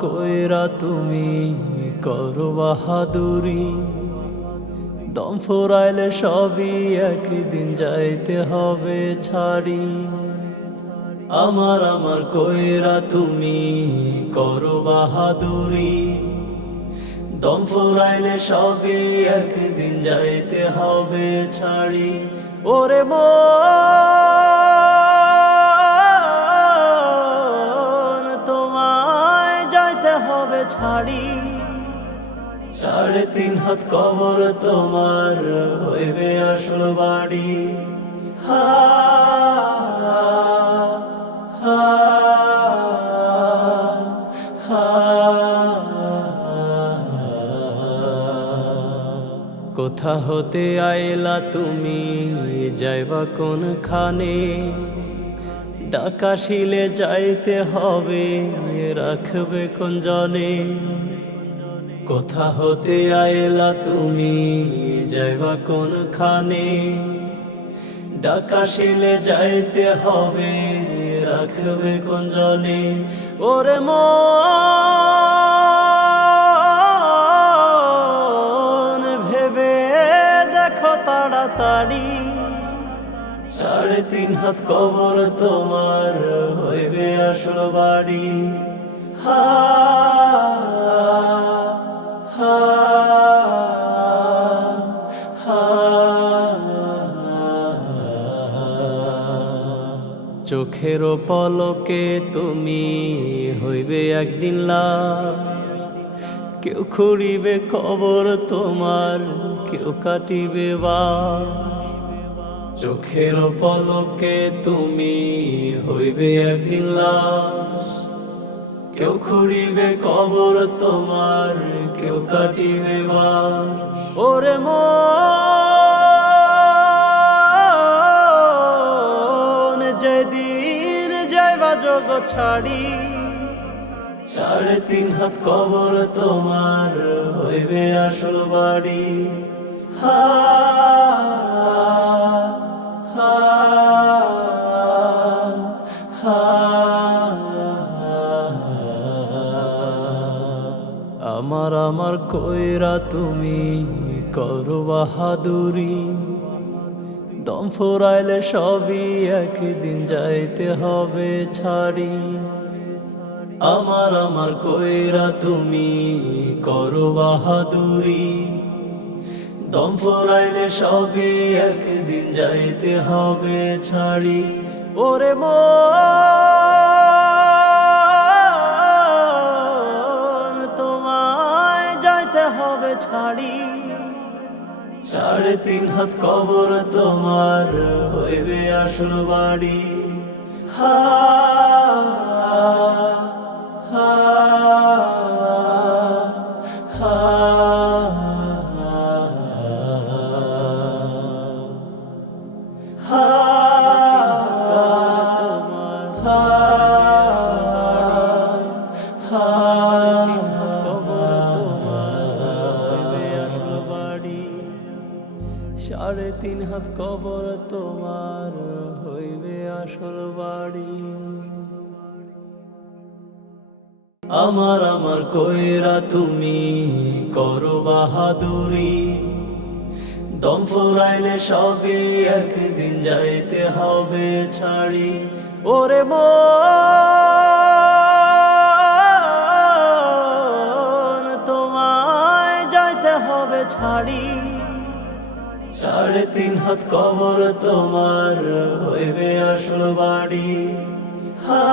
কইরা তুমি করো বাহাদুরি। দম ফুরাইলে সবই একদিন যাইতে হবে ছাড়ি। আমার আমার কইরা তুমি করো বাহাদুরি। দম ফুরাইলে সবই একদিন যাইতে হবে ছাড়ি। ওরে মন হবে ছাড়ি সাড়ে তিন হাত কবর তোমার হইবে আসল বাড়ি। হা কোথা হতে আইলা তুমি, যাইবা কোন খানে ডাকাশিলে যাইতে হবে, রাখবে কোন জনে? কোথা হতে আইলা তুমি, যাইবা কোন খানে ডাকাশিলে যাইতে হবে, রাখবে কোন জনে? ওরে মন, ভেবে দেখো তাড়াতাড়ি। সাড়ে তিন হাত কবর তোমার হইবে আসল বাড়ি। হা হা চোখের পলকে তুমি হইবে একদিন লাশ। কেউ খুঁড়িবে কবর তোমার, কেউ কাটিবে বাস। চোখের পলকে তুমি হইবে একদিন লাশ। কেউ খুঁড়িবে কবর তোমার, কেউ কাটিবে বাস ওরে মন যেদিন যাইবা জগ ছাড়ি। সাড়ে তিন হাত কবর তোমার হইবে আসল বাড়ি। হা আমার আমার কইরা তুমি করো বাহাদুরি। দম ফুরাইলে সবই একদিন যাইতে হবে ছাড়ি। আমার আমার কইরা তুমি করো বাহাদুরি। দম ফুরাইলে সবই একদিন যাইতে হবে ছাড়ি। ওরে মন হবে ছাড়ি। সাড়ে তিন হাত কবর তোমার হইবে আসল বাড়ি। হা তিন হাত কবর তোমার হইবে আসল বাড়ি। আমার আমার কইরা তুমি করো বাহাদুরি। দম ফুরাইলে সবই একদিন যাইতে হবে ছাড়ি। ওরে মন সাড়ে তিন হাত কবর তোমার হইবে আসল বাড়ি। হা